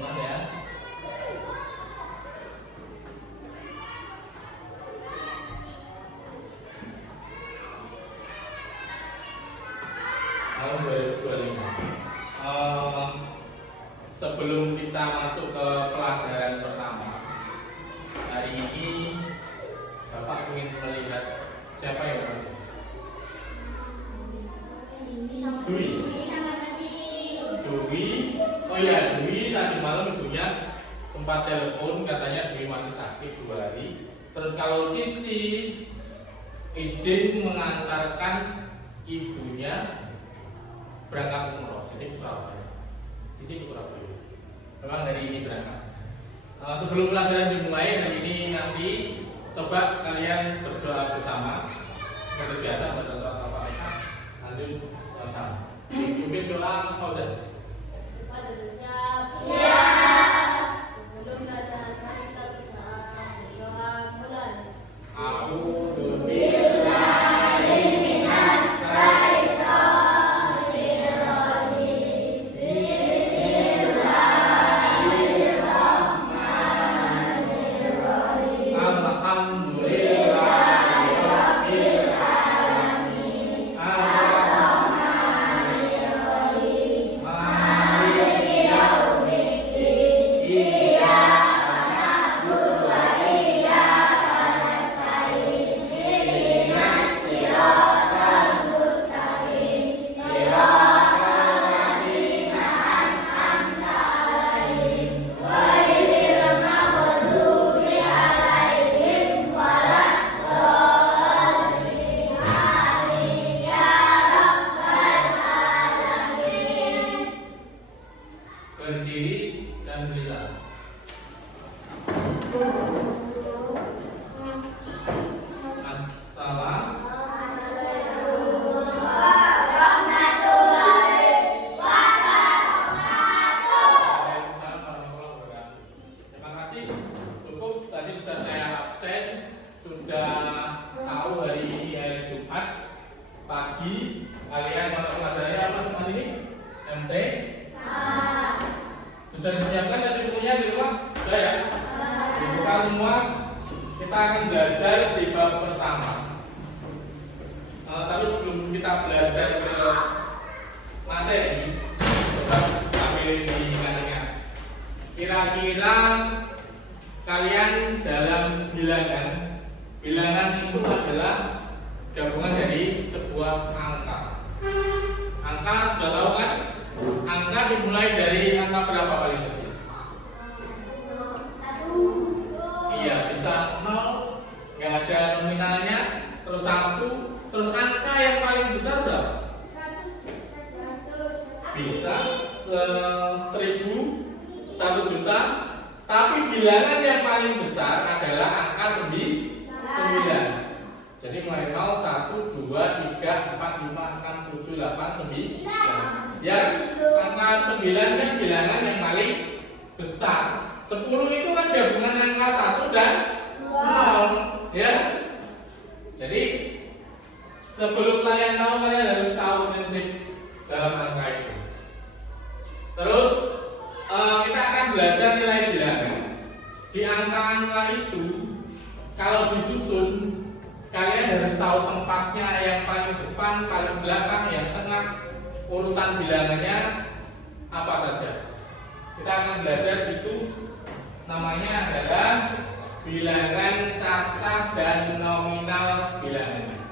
teman-teman ya. Tahun 2025. Sebelum kita masuk ke pelajaran pertama, hari ini Bapak ingin melihat siapa yang masuk? Dwi. Oh iya, Dwi tadi malam ibunya sempat telepon, katanya Dwi masih sakit 2 hari. Terus kalau Cici izin mengantarkan ibunya berangkat umroh, jadi ke Surabaya. Cici ke Surabaya. Memang dari ini berangkat. Sebelum pelajaran dimulai hari ini, nanti coba kalian berdoa bersama. Seperti biasa baca surat Al-Fatihah, lanjut bersama. Pimpin doa Fauzan. Berdiri dan berjalan. Terima kasih. Cukup, tadi sudah saya absen, sudah tahu hari ini hari Jumat pagi. Kalian mata pelajarannya apa Jumat ini? MT. Sudah disiapkan tadi bukunya di rumah? Sudah ya? Dibuka semua. Kita akan belajar di bab pertama. Tapi sebelum kita belajar ke materi, coba sambil diingat-ingat. Kira-kira kalian dalam bilangan itu adalah gabungan dari sebuah angka. Angka sudah tahu kan? Angka dimulai dari angka berapa paling kecil? 1. Iya, bisa 0, nggak ada nominalnya, terus 1, terus angka yang paling besar berapa? 100. Bisa 1000, 1 juta, tapi bilangan yang paling besar adalah angka 9. Jadi mulai 0, 1, 2, 3, 4, 5, 6, 7, 8, 9. Ya, angka 9 kan bilangan yang paling besar. 10 itu kan gabungan angka 1 dan 0, ya. Jadi sebelum kalian tahu, kalian harus tahu prinsip dalam angka itu. Terus kita akan belajar nilai bilangan. Di angka-angka itu kalau disusun, kalian harus tahu tempatnya, yang paling depan, paling belakang, yang tengah, urutan bilangannya apa saja. Kita akan belajar itu, namanya adalah bilangan cacah dan nominal bilangannya.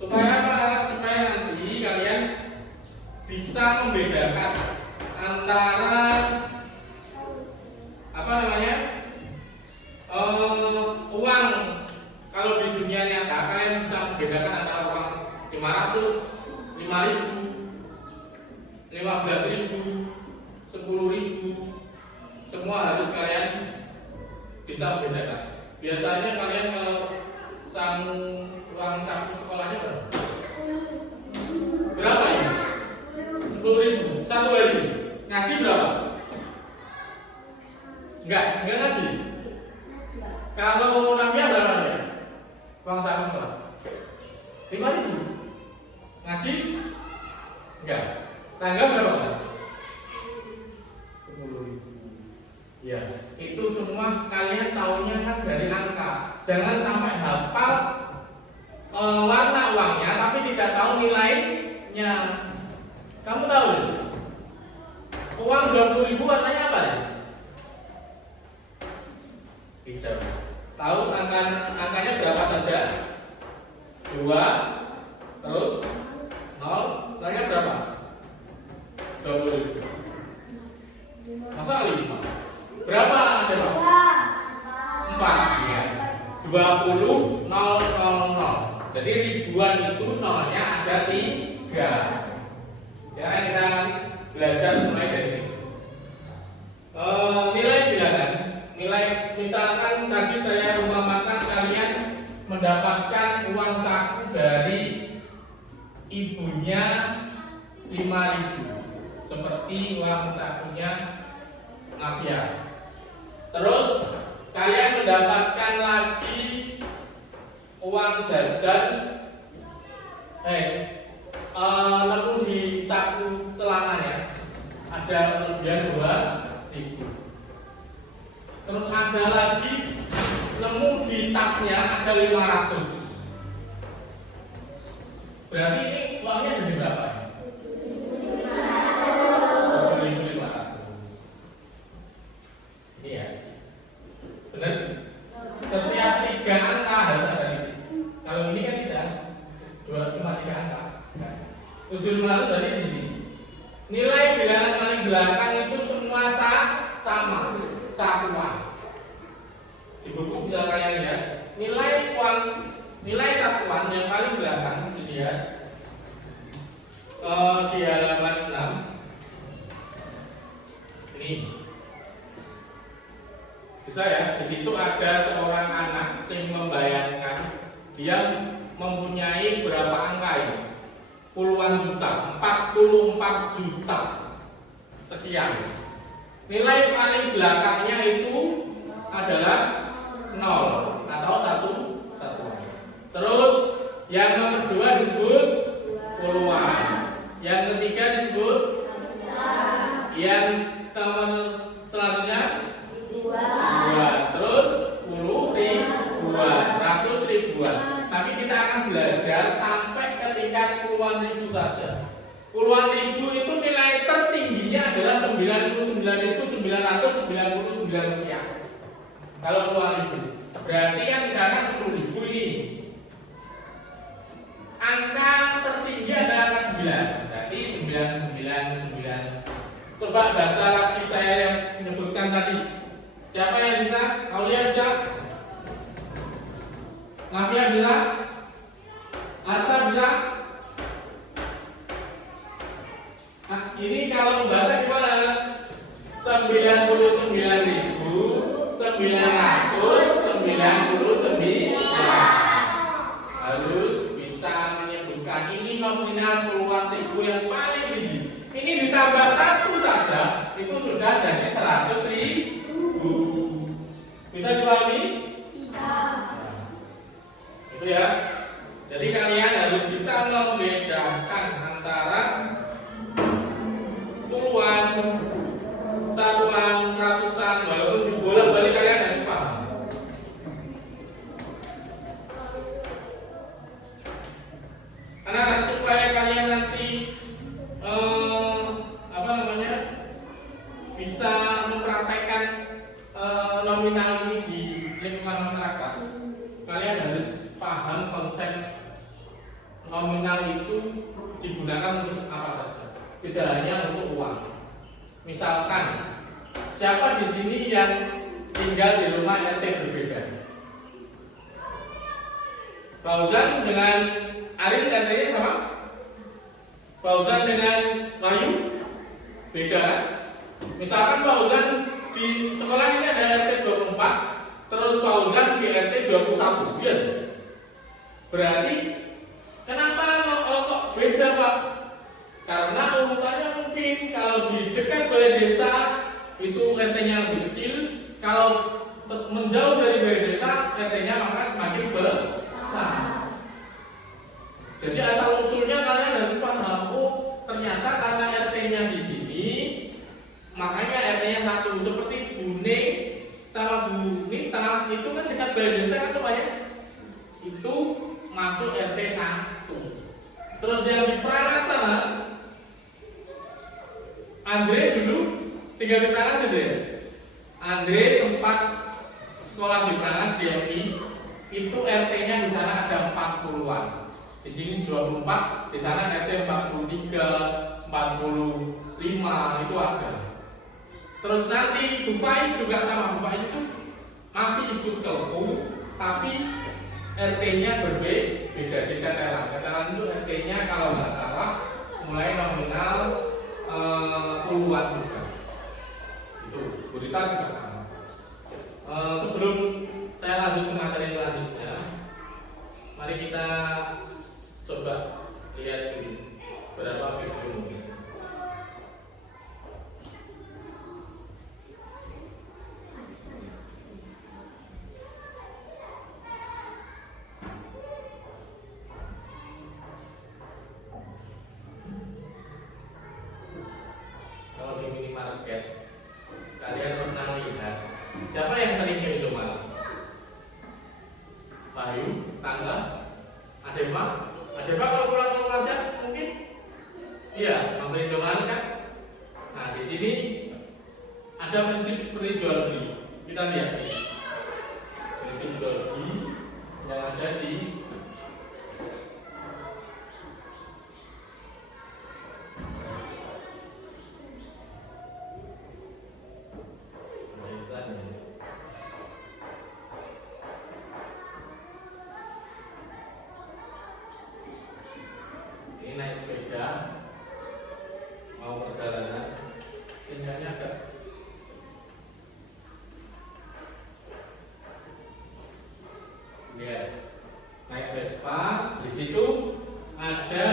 Supaya apa? Supaya nanti kalian bisa membedakan antara uang. Kalau di dunia nyata kalian bisa membedakan antara uang 500, 5.000, 15.000, 10.000. Semua harus kalian bisa membedakan. Biasanya kalian kalau uang saku sekolahnya berapa ya? 10.000 satu hari. Ngaji berapa? Enggak ngaji. Kalau Namia berapa ya? Uang saku sekolah 5.000. Ngaji? Enggak. Tangga berapa kan? 10.000. Uang 20.000 warnanya apa ya? Hijau. Tahu angkanya berapa saja? 2, terus 0, nolnya berapa? 20.000. Masa 5? Berapa ada Pak? 4 ya. 20, 0, 0, 0. Jadi ribuan itu nolnya ada 3. Sekarang kita belajar mulai dari sini. Nilai bilangan. Nilai misalkan tadi saya umpamakan kalian mendapatkan uang saku dari ibunya 5.000. Seperti uang sakunya Nafia. Terus kalian mendapatkan lagi uang jajan nemu di saku celananya ada kelebihan 2.000. Terus ada lagi nemu di tasnya ada 500. Berarti ini uangnya jadi berapa? 7.500. Ini ya. Benar? Setiap 3 angka harus ada ini. Kalau ini kan tidak. Cuma 3 angka. 7.500 dari di sini. Nilai bilangan paling belakang itu semua sama, satuan. Di buku bisa kalian lihat. Nilai satuan yang paling belakang dia di halaman 6. Ini. Bisa ya, di situ ada seorang anak yang membayangkan dia mempunyai berapa angka ini? Puluhan juta, 44 juta sekian. Nilai paling belakangnya itu adalah 0 atau 1. Terus yang nomor 2 disebut puluhan, yang ketiga disebut yang nomor selanjutnya 2, terus 10 ribuan, 100 ribuan. Tapi kita akan belajar sampai ke tingkat puluhan ribu saja. Puluhan ribu itu nilai tertingginya adalah 99.999 rupiah. Kalau puluhan ribu, berarti kan misalkan 10.000 ini. Angka tertinggi adalah angka 9. Berarti 999. Coba baca lagi saya yang menyebutkan tadi. Siapa yang bisa? Aulia bisa? Nafia bisa? Asa bisa? Nah, ini kalau membaca gimana? 99.999 harus bisa menyebutkan ini nominal puluhan ribu yang paling tinggi. Ini ditambah 1 saja itu sudah jadi 100.000. Bisa dipahami? Bisa. Itu ya. Jadi kalian harus bisa membedakan antara puluhan, satuan, ratusan, walaupun dibolak-balik kalian harus paham. Karena supaya kalian nanti bisa mempraktekkan nominal ini di lingkungan masyarakat, kalian harus paham konsep nominal itu digunakan untuk apa saja. Tidak hanya untuk uang. Misalkan siapa di sini yang tinggal di rumah RT berbeda? Fauzan dengan Arin RT-nya sama? Fauzan dengan Bayu beda kan? Misalkan Fauzan di sekolah ini ada RT 24, terus Fauzan di RT 21, ya? Berarti kenapa kok beda Pak? Karena urutannya mungkin kalau di dekat balai desa itu RT-nya lebih kecil, kalau menjauh dari balai desa RT-nya maka semakin besar. Jadi asal usulnya kalian harus paham, oh ternyata karena RT-nya di sini, makanya RT-nya 1. Seperti Bune sama Buni tanah itu kan dekat balai desa kan lumayan, itu masuk RT 1. Terus yang di Pranasa Andre dulu tinggal di Prangas itu ya. Andre sempat sekolah di Prangas di MI, itu RT-nya di sana ada 40-an. Di sini 24, di sana RT 43, 45 itu ada. Terus nanti Bu Faiz juga sama. Bu Faiz itu masih ikut Kelpu, tapi RT-nya berbeda di Tetelan. Tetelan itu RT-nya kalau nggak salah mulai nominal puluhan juga. Itu Burita juga sama. Sebelum saya lanjut ke materi selanjutnya, mari kita coba lihat dulu berapa video. Kalau di minimarket, kalian pernah lihat siapa yang sering ke Indomaret? Bayu, Tangga, Adeva. Adeva kalau pulang ke Malaysia mungkin? Iya, mampir Indomaret kan? Nah di sini ada prinsip seperti jual beli. Kita lihat prinsip jual beli yang ada di naik sepeda mau perjalanan, sinyalnya agak ya, naik Vespa. Di situ ada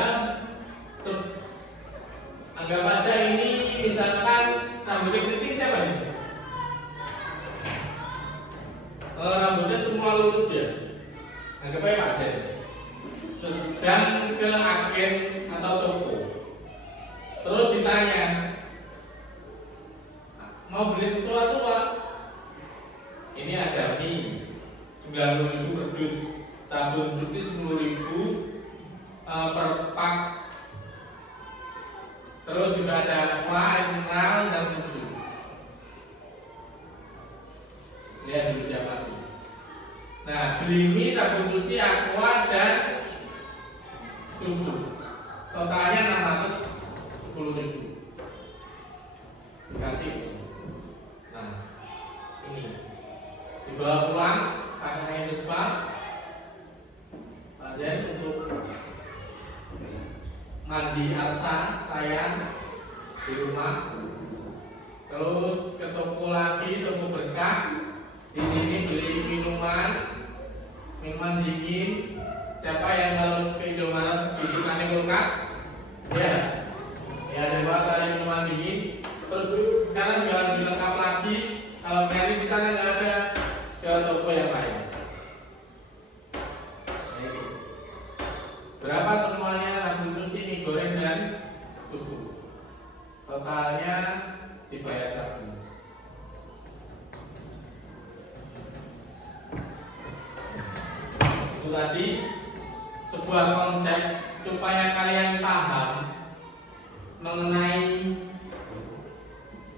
anggap aja ini misalkan rambutnya keriting siapa nih? Rambutnya semua lurus ya, anggap aja Pak Jen sedang ke agen atau toko, terus ditanya mau beli sesuatu Pak, ini ada mie 90.000 per dus, sabun cuci 10.000 per pak, terus juga ada aqua, air mineral dan susu. Lihat dulu dia mati. Nah beli mie, sabun cuci, aqua dan susu, totalnya 610.000 dikasih. Nah ini dibawa pulang pakai Vespa Pak Zen untuk mandi arsa layan di rumah. Terus ke toko lagi, toko berkah. Di sini beli minuman dingin. Siapa yang kalau ke Indomaret jujukannya kulkas? Ya, ya ada kali minuman dingin. Terus sekarang jangan dilengkap lagi. Kalau nyari di sana nggak ada, ke toko yang lain. Berapa semuanya sabun cuci, mie goreng dan susu? Totalnya dibayar lagi. Itu tadi sebuah konsep supaya kalian paham mengenai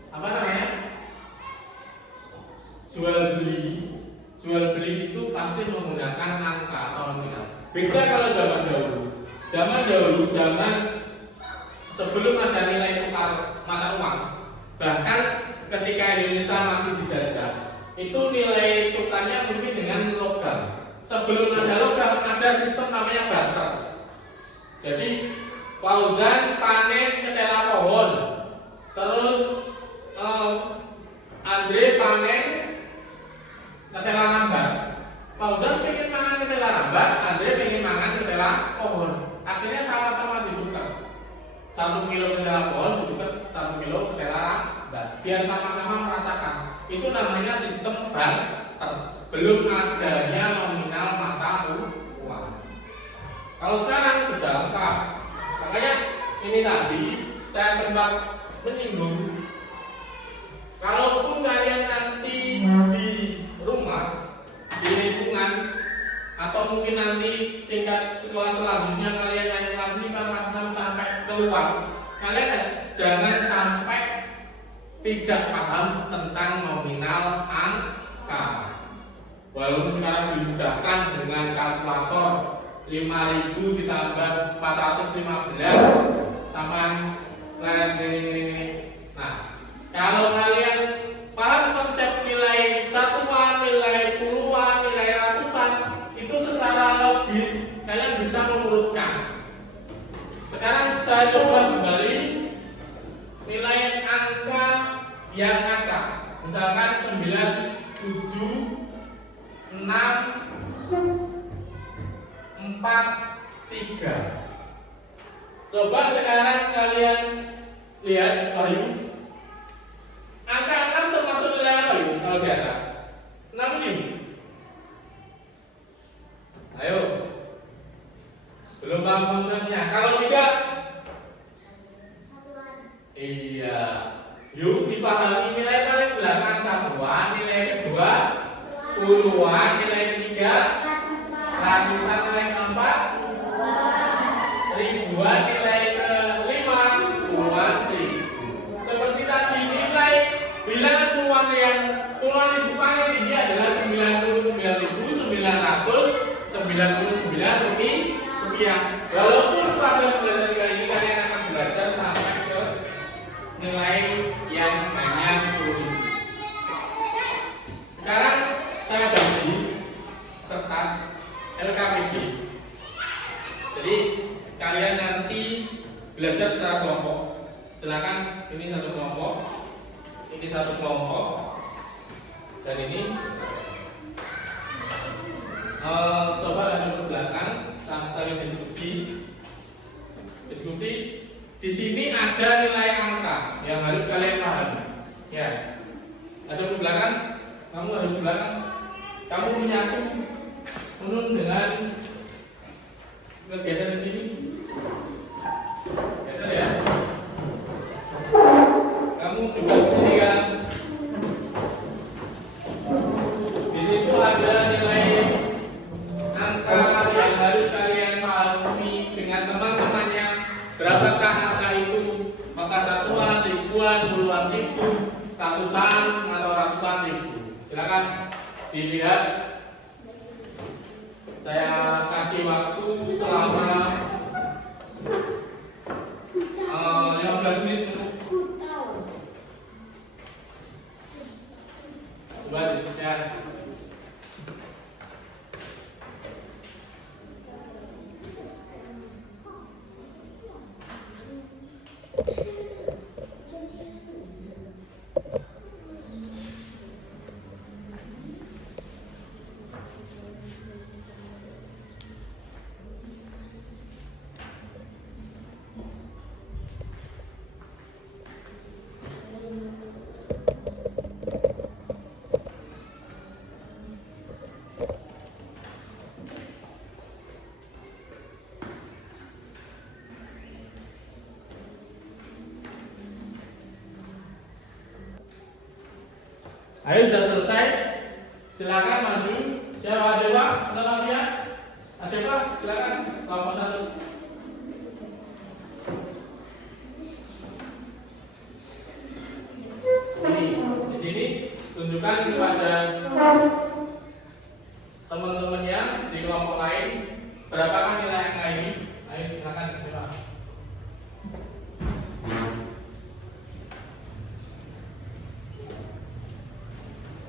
apa namanya jual beli. Jual beli itu pasti menggunakan angka atau nominal. Beda kalau zaman dahulu. Zaman sebelum ada nilai tukar mata uang, bahkan ketika Indonesia masih dijajah, itu nilai tukarnya mungkin dengan logam. Sebelum ada logam, ada sistem namanya barter. Jadi Fauzan panen ketela pohon, terus Andre panen ketela rambak. Fauzan pengen mangan ketela rambak, Andre pengen mangan ketela pohon. Akhirnya sama-sama ditukar. 1 kilo ketela pohon ditukar 1 kilo ketela rambak. Biar sama-sama merasakan. Itu namanya sistem barter. Belum adanya nominal mata uang. Kalau sekarang sudah lengkap. Makanya ini tadi saya sempat menyinggung, kalaupun kalian nanti di rumah, di lingkungan, atau mungkin nanti tingkat sekolah selanjutnya kalian naik kelas 5, kelas 6 sampai keluar, kalian jangan sampai tidak paham tentang nominal angka. Walaupun sekarang dimudahkan dengan kalkulator 5.000 ditambah 415 sama ini. Nah, kalau kalian paham konsep nilai satuan, nilai puluhan, nilai ratusan, itu secara logis kalian bisa mengurutkan. Sekarang saya coba kembali nilai angka yang acak. Misalkan 9, 7, 6, 4, 3. Coba sekarang kalian lihat, ayo. Angka 6 termasuk nilai apa yuk kalau biasa? 6 yuk. Ayo. Belum paham konsepnya. Kalau tidak, iya. Yuk dipahami nilai paling belakang satuan, nilai kedua puluhan, nilai ketiga ratusan, nilai keempat ribuan, nilai kelima puluhan ribu. Seperti tadi nilai bilangan puluhan ribu paling tinggi adalah 99.999 rupiah. Walaupun pada belajar kali ini kalian akan belajar sampai ke nilai yang hanya 10.000. Sekarang saya bagi kertas LKPD. Jadi kalian nanti belajar secara kelompok. Silakan, ini satu kelompok, ini satu kelompok, dan ini coba ada ke belakang, saling diskusi. Di sini ada nilai angka yang harus kalian pahami. Ya, ada ke belakang, kamu harus ke belakang. Kamu menyatu menurut dengan kebiasaan di sini. Biasa ya. Kamu juga di sini kan. Di situ ada nilai angka yang harus kalian pahami dengan teman-temannya. Berapakah angka itu? Maka satuan, ribuan, puluhan ribu, ratusan atau ratusan ribu. Silakan dilihat. Saya kasih waktu selama 15 menit. Coba disiapkan. Ayo, sudah selesai. Silakan maju. Siapa ada Pak? Atau Mafia? Ada Pak? Silakan. Kelompok 1. Ini di sini tunjukkan kepada teman-temannya di kelompok lain berapakah nilai angka ini. Ayo silakan. Siapa?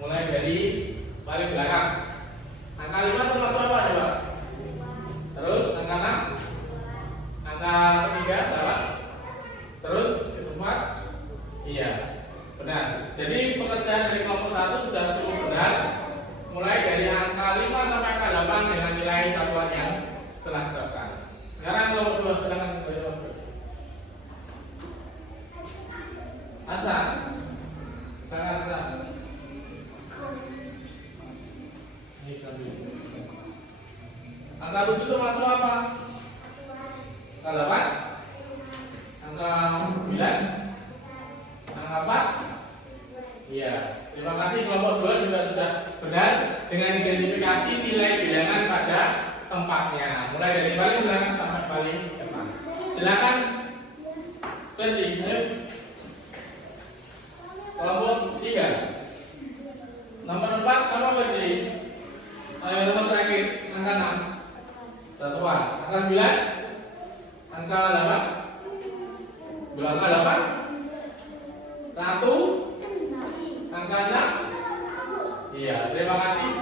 Mulai dari paling belakang. Angka 5 termasuk apa coba? Terus angka 6. Angka ketiga berapa? Terus keempat? Iya, benar. Jadi pekerjaan dari kelompok 1 sudah cukup benar. Mulai dari angka 5 sampai angka 8 dengan nilai satuan yang telah ditetapkan. Sekarang kelompok 2 silakan. Asa. Sangat. Angka 7 itu masuk apa? Angka 8? Angka 9? Angka 4? Iya. Terima kasih, kelompok 2 juga sudah benar dengan identifikasi nilai bilangan pada tempatnya. Mulai dari paling belakang sampai paling depan. Silakan. Ayo. Kelompok Iya, terima kasih.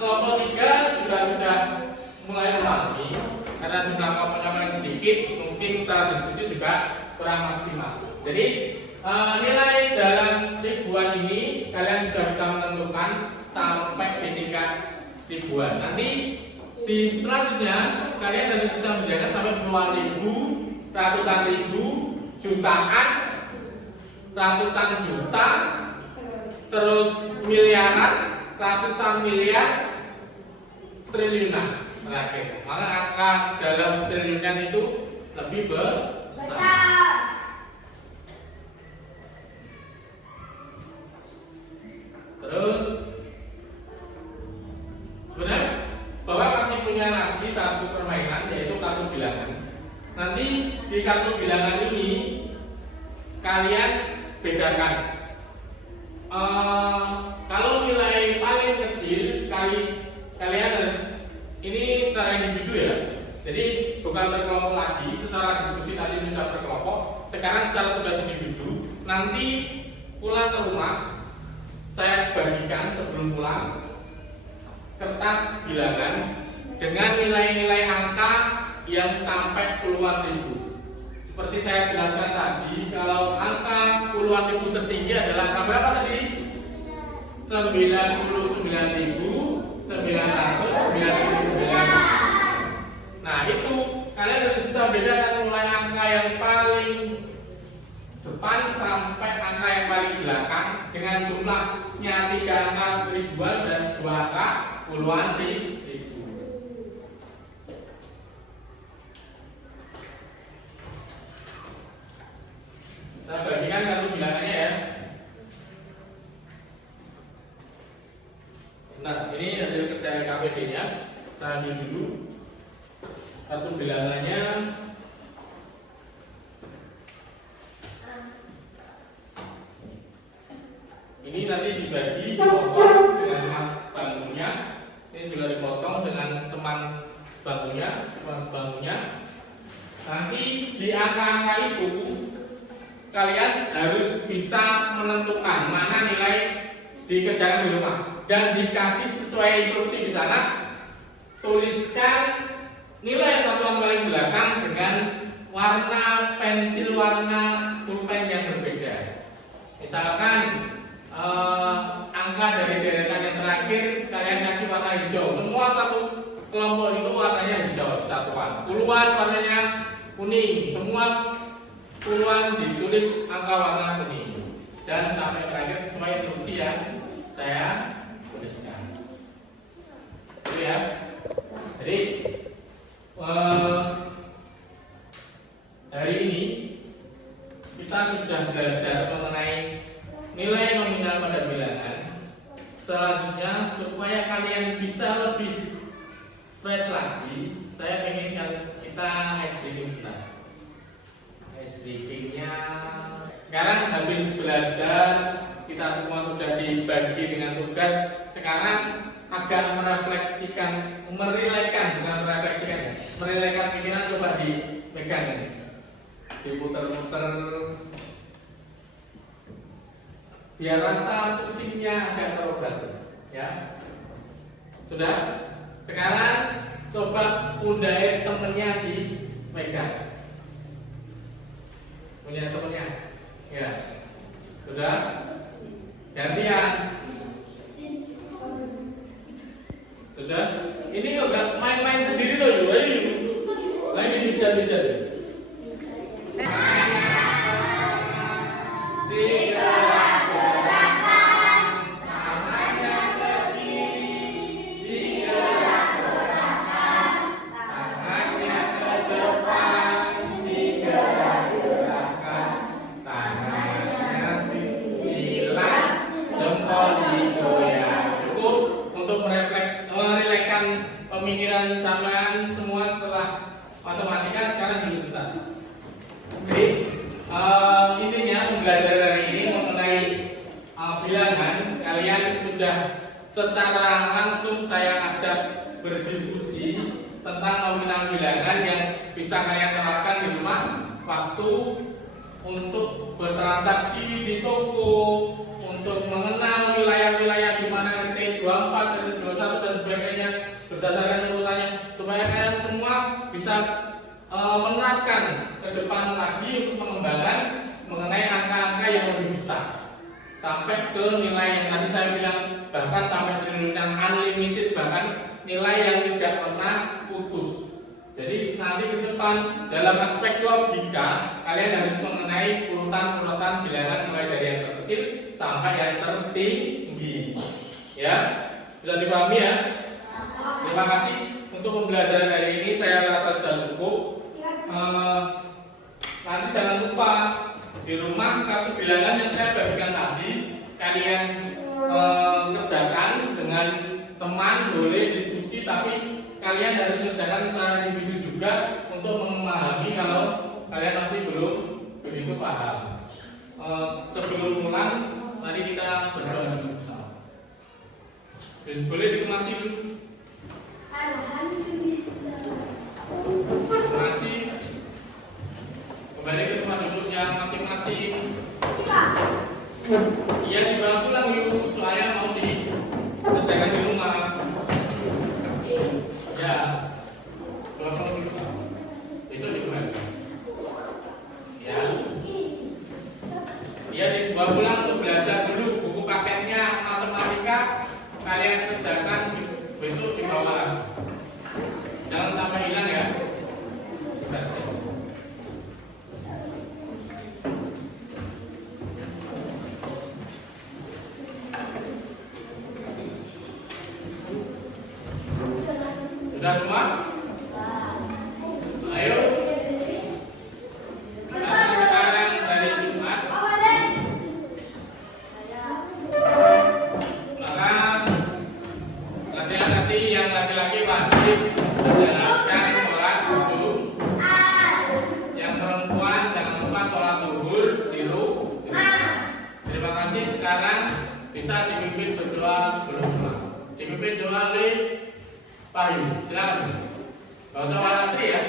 Kelompok 3 sudah mulai memahami karena jumlah kelompoknya paling sedikit, mungkin secara diskusi juga kurang maksimal. Jadi nilai dalam ribuan ini kalian sudah bisa menentukan sampai di tingkat ribuan. Nanti di selanjutnya kalian harus bisa menjaga sampai puluhan ribu, ratusan ribu, jutaan, ratusan juta, terus miliaran, ratusan miliar, triliunan terakhir. Maka angka dalam triliunan itu lebih besar. Terus sebenarnya Bapak masih punya lagi satu permainan, yaitu kartu bilangan. Nanti di kartu bilangan ini kalian bedakan kalau nilai paling kecil kalian ini secara individu ya. Jadi bukan berkelompok lagi, secara diskusi tadi sudah berkelompok, sekarang secara tugas individu. Nanti pulang ke rumah saya bagikan sebelum pulang kertas bilangan dengan nilai-nilai angka yang sampai puluhan ribu. Seperti saya jelaskan tadi, kalau angka puluhan ribu tertinggi adalah angka berapa tadi? 99.999. Nah, itu kalian harus bisa bedakan mulai angka yang paling depan sampai angka yang paling belakang dengan jumlahnya 3 angka ribuan dan 2 angka puluhan ribu. Saya bagikan kartu bilangannya ya. Nah, ini hasil kerja KPD-nya. Saya ambil dulu kartu bilangannya. Ini nanti dibagi, dipotong dengan teman sebangkunya. Ini juga dipotong dengan teman sebangkunya. Nanti di angka-angka itu kalian harus bisa menentukan mana nilai dikerjakan di rumah dan dikasih sesuai instruksi di sana. Tuliskan nilai satuan paling belakang dengan warna pensil, warna pulpen yang berbeda. Misalkan angka dari deretan yang terakhir kalian kasih warna hijau. Semua satu kelompok itu warnanya hijau satuan. Puluhan warnanya kuning. Semua puluhan ditulis angka warna kuning. Dan sampai terakhir sesuai instruksi yang saya tuliskan. Itu ya. Jadi hari ini kita sudah belajar mengenai nilai nominal pada bilangan. Selanjutnya supaya kalian bisa lebih fresh lagi, saya ingin kita SDK kita. SDK-nya sekarang habis belajar, kita semua sudah dibagi dengan tugas. Sekarang agak merelakan pikiran, coba dipegang, diputer-puter. Biar rasa pusingnya agak terobati, ya. Sudah? Sekarang coba pundak temennya dipegang. Punya temennya, ya. Sudah? Gantian. Sudah? Ini kok gak main-main sendiri loh, lagi bicara-bicara. Pemikiran sampean semua setelah matematika sekarang dulu sebentar. Jadi intinya belajar hari ini mengenai bilangan, kalian sudah secara langsung saya ajak berdiskusi tentang nominal bilangan yang bisa kalian terapkan di rumah waktu untuk bertransaksi di toko, untuk mengenal wilayah-wilayah di berdasarkan urutannya supaya kalian semua bisa menerapkan ke depan lagi untuk pengembangan mengenai angka-angka yang lebih besar sampai ke nilai yang tadi saya bilang, bahkan sampai triliunan unlimited, bahkan nilai yang tidak pernah putus. Jadi nanti ke depan dalam aspek logika kalian harus mengenai urutan-urutan bilangan mulai dari yang terkecil sampai yang tertinggi. Ya, bisa dipahami ya? Terima kasih untuk pembelajaran hari ini, saya rasa sudah cukup. Nanti jangan lupa di rumah kartu bilangan yang saya bagikan tadi kalian kerjakan dengan teman, boleh diskusi, tapi kalian harus kerjakan secara individu juga untuk memahami kalau kalian masih belum begitu paham. Sebelum mulai, mari kita berdoa dulu bersama. Boleh ditemasi dulu. Terima kasih. Kembali ke tempat duduk yang masing-masing. Iya, dibawa pulang yuk, soalnya mau dikerjakan di rumah. Ya, kalau bisa besok dibawa. Ya, iya dibawa pulang untuk belajar dulu buku paketnya matematika. Kalian kerjakan besok dibawa. Jangan sampai hilang ya. Sudah semua? Ayo. Sekarang dari Jumat. Maka laki-laki yang laki-laki wajib menjalankan sholat wudhu. Yang perempuan jangan lupa sholat zuhur di rumah. Terima kasih. Sekarang bisa dipimpin berdoa sebelum pulang. Dipimpin doa oleh Pak Yu, silakan. Gak usah Pak Asri ya.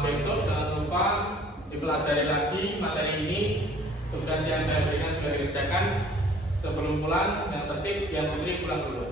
Besok jangan lupa dipelajari lagi materi ini. Tugas yang saya berikan sudah dikerjakan. Sebelum pulang, yang tertib, yang putri pulang dulu.